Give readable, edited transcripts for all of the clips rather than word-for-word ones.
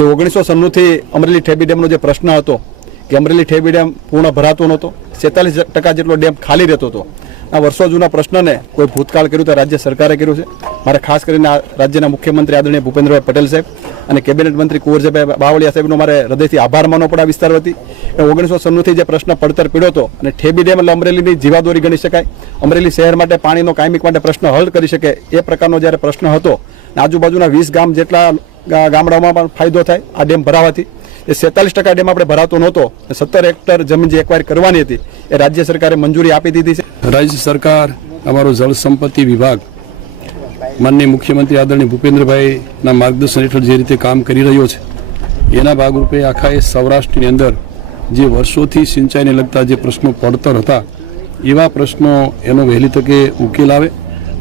1990 થી અમરેલી ઠેબી ડેમનો જે પ્રશ્ન હતો કે અમરેલી ઠેબી ડેમ પૂર્ણ ભરાતો નહોતો, 47% જેટલો ડેમ ખાલી રહેતો હતો. આ વર્ષો જૂના પ્રશ્નને કોઈ ભૂતકાળ કર્યું તો રાજ્ય સરકારે કર્યું છે. મારે ખાસ કરીને રાજ્યના મુખ્યમંત્રી આદરણીય ભૂપેન્દ્રભાઈ પટેલ સાહેબ અને કેબિનેટ મંત્રી કુંવરજીભાઈ બાવળિયા સાહેબનો મારે હૃદયથી આભાર માનવો પડે. આ વિસ્તાર વતી 1990 થી જે પ્રશ્ન પડતર પીડ્યો હતો અને ઠેબી ડેમ એટલે અમરેલીની જીવાદોરી ગણી શકાય, અમરેલી શહેર માટે પાણીનો કાયમિક માટે પ્રશ્ન હલ કરી શકે એ પ્રકારનો જ્યારે પ્રશ્ન હતો. આજુબાજુના 20 ગામ જેટલા ગામડાઓમાં પણ ફાયદો થાય આ ડેમ ભરાવાથી. એ 47% ડેમ આપણે ભરાતો નહોતો, 17 હેક્ટર જમીન જે એક્વાયર કરવાની હતી એ રાજ્ય સરકારે મંજૂરી આપી દીધી છે. રાજ્ય સરકાર અમારો જળ સંપત્તિ વિભાગ માનનીય મુખ્યમંત્રી આદરણીય ભૂપેન્દ્રભાઈના માર્ગદર્શન હેઠળ જે રીતે કામ કરી રહ્યો છે એના ભાગરૂપે આખા એ સૌરાષ્ટ્રની અંદર જે વર્ષોથી સિંચાઈને લગતા જે પ્રશ્નો પડતર હતા એવા પ્રશ્નો એનો વહેલી તકે ઉકેલ આવે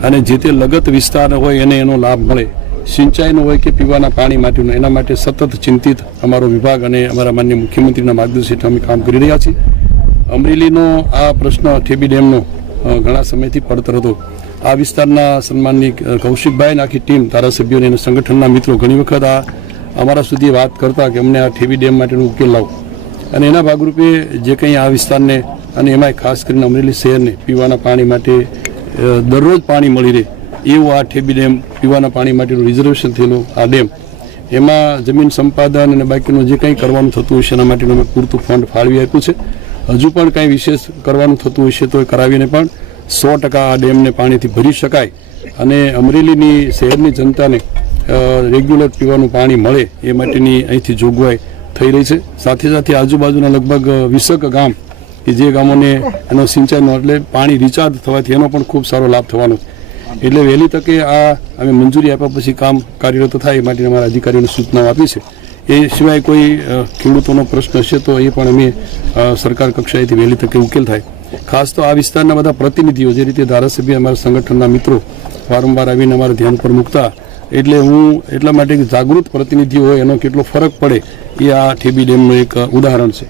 અને જે તે લગત વિસ્તાર હોય એને એનો લાભ મળે, સિંચાઈનો હોય કે પીવાના પાણી માટેનો, એના માટે સતત ચિંતિત અમારો વિભાગ અને અમારા માનનીય મુખ્યમંત્રીના માર્ગદર્શન હેઠળ અમે કામ કરી રહ્યા છીએ. અમરેલીનો આ પ્રશ્ન ઠેબી ડેમનો ઘણા સમયથી પડતર હતો. આ વિસ્તારના સન્માનની કૌશિકભાઈ આખી ટીમ ધારાસભ્યોને અને સંગઠનના મિત્રો ઘણી વખત આ અમારા સુધી વાત કરતા કે અમને આ ઠેબી ડેમ માટેનો ઉકેલ લાવો, અને એના ભાગરૂપે જે કંઈ આ વિસ્તારને અને એમાંય ખાસ કરીને અમરેલી શહેરને પીવાના પાણી માટે દરરોજ પાણી મળી રહે એવું આ ઠેબી ડેમ પીવાના પાણી માટેનું રિઝર્વેશન થયેલું આ ડેમ, એમાં જમીન સંપાદન અને બાકીનું જે કંઈ કરવાનું થતું હશે એના માટેનું અમે પૂરતું ફંડ ફાળવી આપ્યું છે. હજુ પણ કંઈ વિશેષ કરવાનું થતું હશે તો એ કરાવીને પણ 100% આ ડેમને પાણીથી ભરી શકાય અને અમરેલીની શહેરની જનતાને રેગ્યુલર પીવાનું પાણી મળે એ માટેની અહીંથી જોગવાઈ થઈ રહી છે. સાથે સાથે આજુબાજુના લગભગ 20 ગામ કે જે ગામોને એનો સિંચાઈનો એટલે પાણી રિચાર્જ થવાથી એનો પણ ખૂબ સારો લાભ થવાનો છે. એટલે વહેલી તકે આ અમે મંજૂરી આપ્યા પછી કામ કાર્યરત થાય એ માટે અમારા અધિકારીઓને સૂચનાઓ આપી છે. એ સિવાય કોઈ ખેડૂતોનો પ્રશ્ન હશે તો એ પણ અમે સરકાર કક્ષાએથી વહેલી તકે ઉકેલ થાય. ખાસ તો આ વિસ્તારના બધા પ્રતિનિધિઓ જે રીતે ધારાસભ્ય અમારા સંગઠનના મિત્રો વારંવાર આવીને અમારા ધ્યાન પર મૂકતા, એટલે હું એટલા માટે જાગૃત પ્રતિનિધિઓ હોય એનો કેટલો ફરક પડે એ આ ઠેબી ડેમનું એક ઉદાહરણ છે.